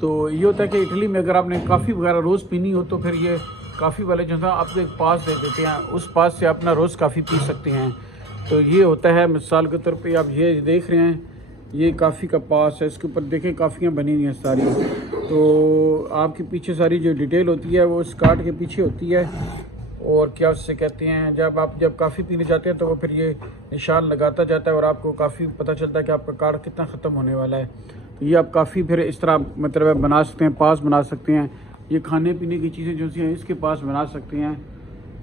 तो ये होता है कि इटली में अगर आपने कॉफ़ी वगैरह रोज़ पीनी हो तो फिर ये कॉफ़ी वाले जो है आपको एक पास दे देते हैं, उस पास से अपना रोज़ कॉफ़ी पी सकते हैं। तो ये होता है, मिसाल के तौर पे आप ये देख रहे हैं, ये कॉफ़ी का पास है, इसके ऊपर देखें काफ़ियाँ बनी हुई हैं सारी। तो आपके पीछे सारी जो डिटेल होती है वो इस कार्ड के पीछे होती है। और क्या उससे कहते हैं, जब कॉफ़ी पीने जाते हैं तो वो फिर ये निशान लगाता जाता है और आपको काफ़ी पता चलता है कि आपका कार्ड कितना ख़त्म होने वाला है। तो ये आप काफ़ी फिर इस तरह मतलब बना सकते हैं, पास बना सकते हैं। ये खाने पीने की चीज़ें जो हैं इसके पास बना सकते हैं।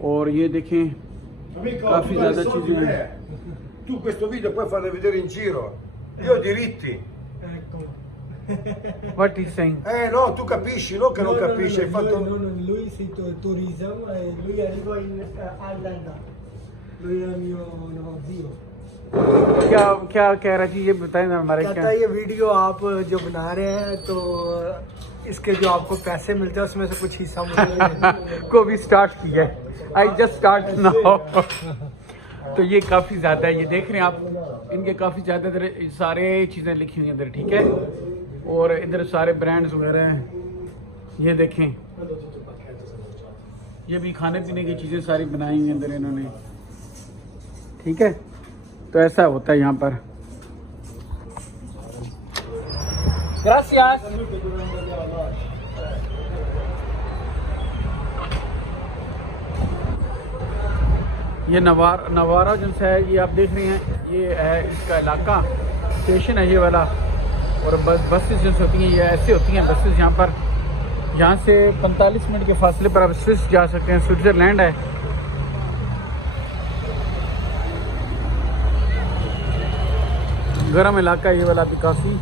और ये देखें काफ़ी ज़्यादा चीज़ें हैं। Tu questo video puoi farlo vedere in giro. Io ho diritti. What is saying? No, tu capisci, no che non capisci, hai fatto... Lui si turismo e lui arriva in Irlanda. Lui è mio zio. क्या कह रहा जी, ये बताएं ना हमारे। कहता है ये वीडियो आप जो बना रहे हैं तो इसके जो आपको पैसे मिलते हैं उसमें से कुछ हिस्सा मुझे को भी स्टार्ट किया है। I just start now. तो ये काफ़ी ज़्यादा है, ये देख रहे हैं आप, इनके काफ़ी ज़्यादा इधर सारे चीज़ें लिखी हुई हैं इधर, ठीक है। और इधर सारे ब्रांड्स वगैरह हैं, ये देखें, ये भी खाने पीने की चीज़ें सारी बनाई हुई हैं इधर इन्होंने, ठीक है। तो ऐसा होता है यहाँ पर। Gracias। ये नवारा जो है ये आप देख रहे हैं, ये है इसका इलाका, स्टेशन है ये वाला। और बसेस जो होती हैं ये ऐसे होती हैं बसेस, यहाँ पर, यहाँ से 45 मिनट के फासले पर आप स्विस जा सकते हैं। स्विट्ज़रलैंड है। गर्म इलाका ये वाला भी काफ़ी।